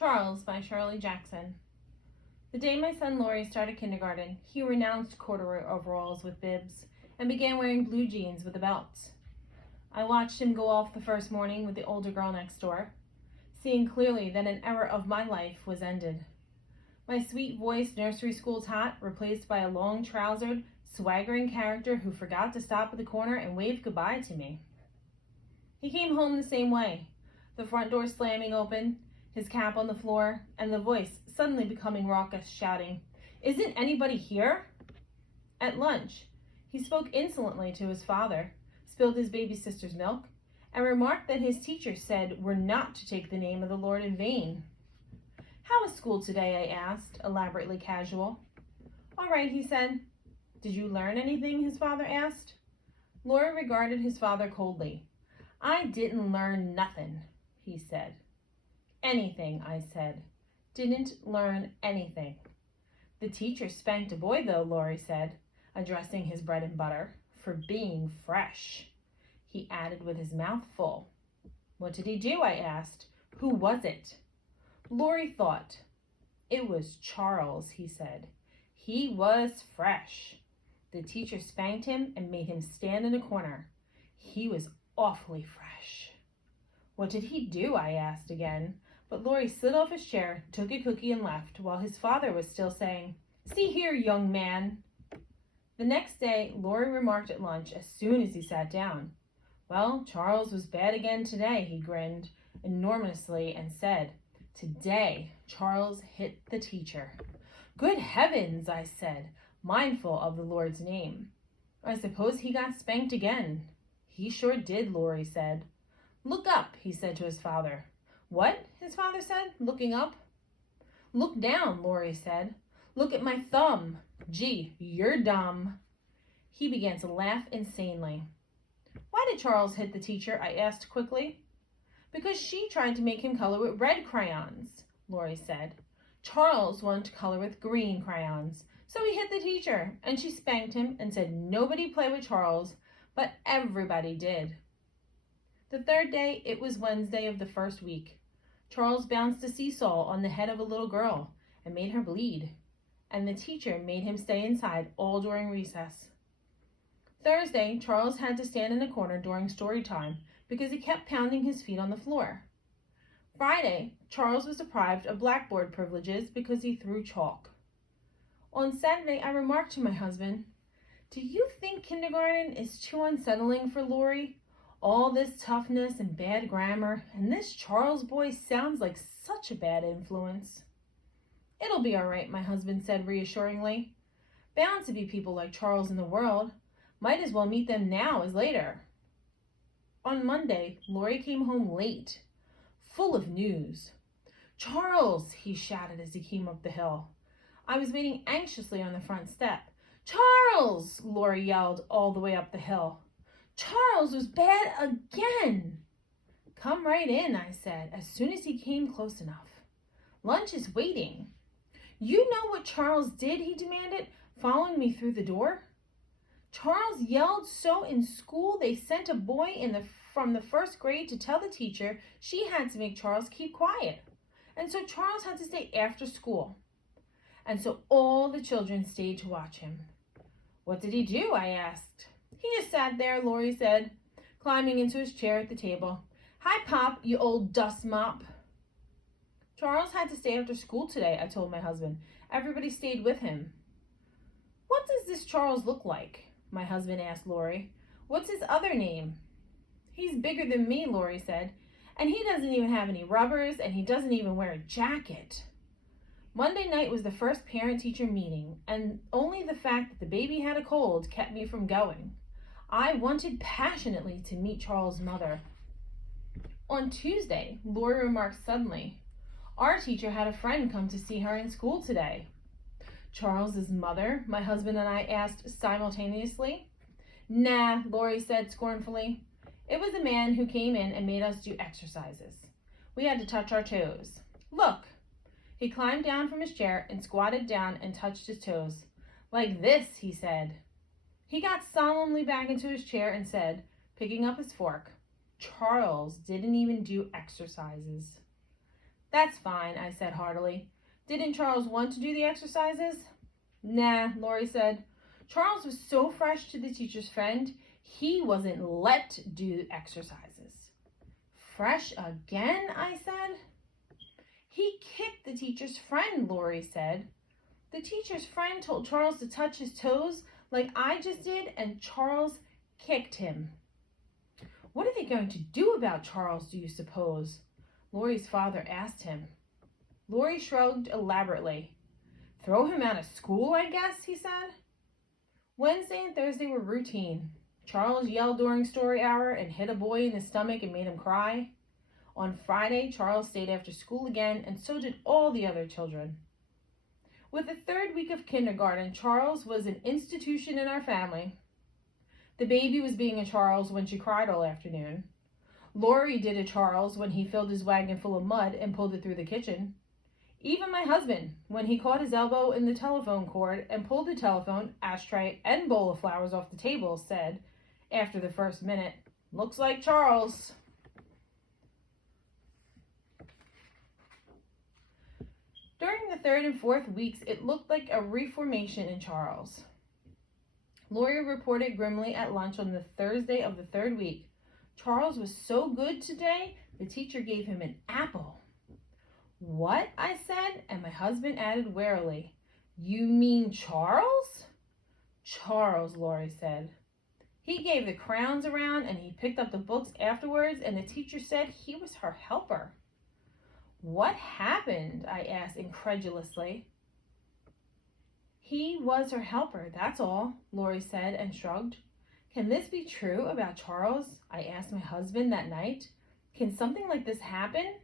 Charles by Shirley Jackson. The day my son Laurie started kindergarten, he renounced corduroy overalls with bibs and began wearing blue jeans with a belt. I watched him go off the first morning with the older girl next door, seeing clearly that an era of my life was ended. My sweet-voiced nursery school tot replaced by a long-trousered, swaggering character who forgot to stop at the corner and wave goodbye to me. He came home the same way, the front door slamming open, his cap on the floor, and the voice suddenly becoming raucous, shouting, "Isn't anybody here?" At lunch, he spoke insolently to his father, spilled his baby sister's milk, and remarked that his teacher said we're not to take the name of the Lord in vain. "How was school today?" I asked, elaborately casual. "All right," he said. "Did you learn anything?" his father asked. Laurie regarded his father coldly. "I didn't learn nothing," he said. "Anything," I said. "Didn't learn anything." "The teacher spanked a boy, though," Laurie said, addressing his bread and butter, "for being fresh," he added with his mouth full. "What did he do?" I asked. "Who was it?" Laurie thought. "It was Charles," he said. "He was fresh. The teacher spanked him and made him stand in a corner. He was awfully fresh." "What did he do?" I asked again, but Laurie slid off his chair, took a cookie, and left, while his father was still saying, "See here, young man." The next day, Laurie remarked at lunch as soon as he sat down, "Well, Charles was bad again today." He grinned enormously and said, "Today, Charles hit the teacher." "Good heavens," I said, mindful of the Lord's name. "I suppose he got spanked again." "He sure did," Laurie said. "Look up," he said to his father. "What?" his father said, looking up. "Look down," Laurie said. "Look at my thumb. Gee, you're dumb." He began to laugh insanely. "Why did Charles hit the teacher?" I asked quickly. "Because she tried to make him color with red crayons," Laurie said. "Charles wanted to color with green crayons, so he hit the teacher, and she spanked him and said nobody play with Charles, but everybody did." The third day, it was Wednesday of the first week. Charles bounced a seesaw on the head of a little girl and made her bleed, and the teacher made him stay inside all during recess. Thursday, Charles had to stand in a corner during story time because he kept pounding his feet on the floor. Friday, Charles was deprived of blackboard privileges because he threw chalk. On Saturday, I remarked to my husband, "Do you think kindergarten is too unsettling for Laurie? All this toughness and bad grammar, and this Charles boy sounds like such a bad influence." "It'll be all right," my husband said reassuringly. "Bound to be people like Charles in the world. Might as well meet them now as later." On Monday, Laurie came home late, full of news. "Charles!" he shouted as he came up the hill. I was waiting anxiously on the front step. "Charles!" Laurie yelled all the way up the hill. "Charles was bad again." "Come right in," I said, as soon as he came close enough. "Lunch is waiting." "You know what Charles did?" he demanded, following me through the door. "Charles yelled so in school they sent a boy from the first grade to tell the teacher she had to make Charles keep quiet. And so Charles had to stay after school. And so all the children stayed to watch him." "What did he do?" I asked. "He just sat there," Laurie said, climbing into his chair at the table. "Hi, Pop, you old dust mop." "Charles had to stay after school today," I told my husband. "Everybody stayed with him." "What does this Charles look like?" my husband asked Laurie. "What's his other name?" "He's bigger than me," Laurie said, "and he doesn't even have any rubbers, and he doesn't even wear a jacket." Monday night was the first parent-teacher meeting, and only the fact that the baby had a cold kept me from going. I wanted passionately to meet Charles' mother. On Tuesday, Laurie remarked suddenly, "Our teacher had a friend come to see her in school today." "Charles's mother?" my husband and I asked simultaneously. "Nah," Laurie said scornfully. "It was a man who came in and made us do exercises. We had to touch our toes. Look." He climbed down from his chair and squatted down and touched his toes. "Like this," he said. He got solemnly back into his chair and said, picking up his fork, "Charles didn't even do exercises." That's fine, I said heartily. Didn't Charles want to do the exercises? Nah, Lori said. Charles was so fresh to the teacher's friend, he wasn't let do exercises. Fresh again, I said. He kicked the teacher's friend, Lori said. The teacher's friend told Charles to touch his toes like I just did, and Charles kicked him. What are they going to do about Charles, do you suppose? Lori's father asked him. Lori shrugged elaborately. Throw him out of school, I guess, he said. Wednesday and Thursday were routine. Charles yelled during story hour and hit a boy in the stomach and made him cry. On Friday, Charles stayed after school again, and so did all the other children. With the third week of kindergarten, Charles was an institution in our family. The baby was being a Charles when she cried all afternoon. Lori did a Charles when he filled his wagon full of mud and pulled it through the kitchen. Even my husband, when he caught his elbow in the telephone cord and pulled the telephone, ashtray, and bowl of flowers off the table, said, after the first minute, "Looks like Charles." During the third and fourth weeks, it looked like a reformation in Charles. Lori reported grimly at lunch on the Thursday of the third week. Charles was so good today, the teacher gave him an apple. What? I said, and my husband added warily, You mean Charles? Charles, Lori said. He gave the crowns around and he picked up the books afterwards, and the teacher said he was her helper. What happened? I asked incredulously. He was her helper, that's all, Lori said and shrugged. Can this be true about Charles? I asked my husband that night. Can something like this happen?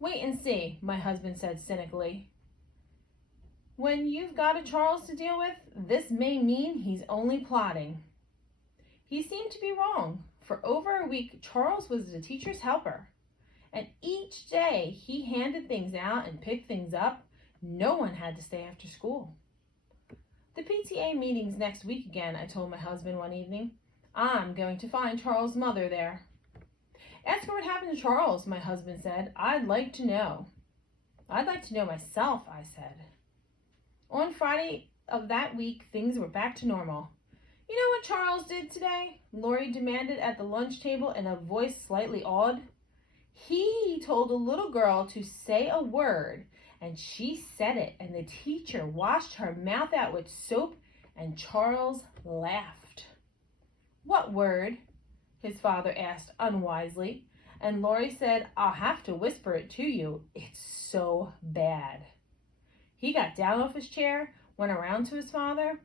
Wait and see, my husband said cynically. When you've got a Charles to deal with, this may mean he's only plotting. He seemed to be wrong. For over a week, Charles was the teacher's helper. And each day he handed things out and picked things up. No one had to stay after school. The PTA meeting's next week again, I told my husband one evening. I'm going to find Charles' mother there. Ask her what happened to Charles, my husband said. I'd like to know. I'd like to know myself, I said. On Friday of that week, things were back to normal. You know what Charles did today? Lori demanded at the lunch table in a voice slightly awed. He told a little girl to say a word, and she said it, and the teacher washed her mouth out with soap, and Charles laughed. What word? His father asked unwisely, and Lori said, I'll have to whisper it to you. It's so bad. He got down off his chair, went around to his father.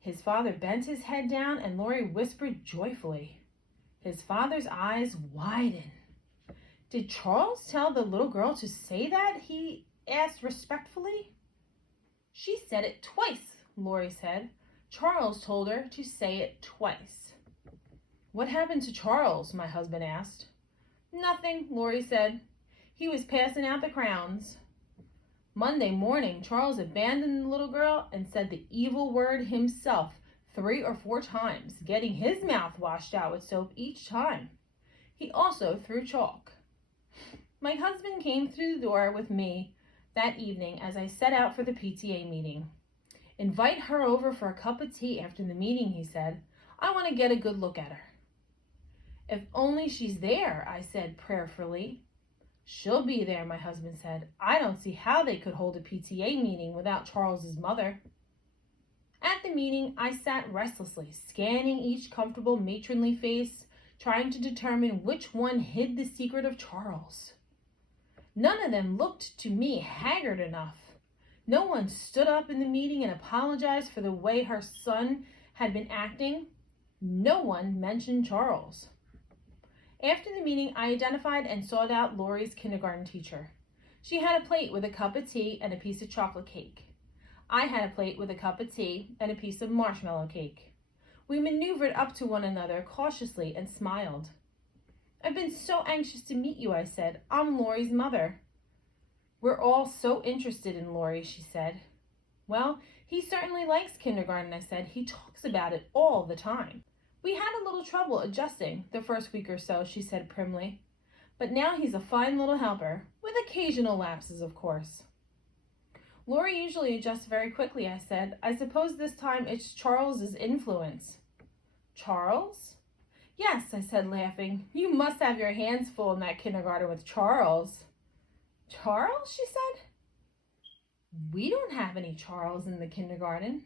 His father bent his head down, and Lori whispered joyfully. His father's eyes widened. Did Charles tell the little girl to say that? He asked respectfully. She said it twice, Lori said. Charles told her to say it twice. What happened to Charles? My husband asked. Nothing, Lori said. He was passing out the crowns. Monday morning, Charles abandoned the little girl and said the evil word himself 3 or 4 times, getting his mouth washed out with soap each time. He also threw chalk. My husband came through the door with me that evening as I set out for the PTA meeting. Invite her over for a cup of tea after the meeting, he said. I want to get a good look at her. If only she's there, I said prayerfully. She'll be there, my husband said. I don't see how they could hold a PTA meeting without Charles's mother. At the meeting, I sat restlessly, scanning each comfortable matronly face, trying to determine which one hid the secret of Charles. None of them looked to me haggard enough. No one stood up in the meeting and apologized for the way her son had been acting. No one mentioned Charles. After the meeting, I identified and sought out Lori's kindergarten teacher. She had a plate with a cup of tea and a piece of chocolate cake. I had a plate with a cup of tea and a piece of marshmallow cake. We maneuvered up to one another cautiously and smiled. I've been so anxious to meet you, I said. I'm Lori's mother. We're all so interested in Lori, she said. Well, he certainly likes kindergarten, I said. He talks about it all the time. We had a little trouble adjusting the first week or so, she said primly. But now he's a fine little helper. With occasional lapses, of course. Lori usually adjusts very quickly, I said. I suppose this time it's Charles's influence. Charles? Yes, I said, laughing. You must have your hands full in that kindergarten with Charles. Charles? She said. We don't have any Charles in the kindergarten.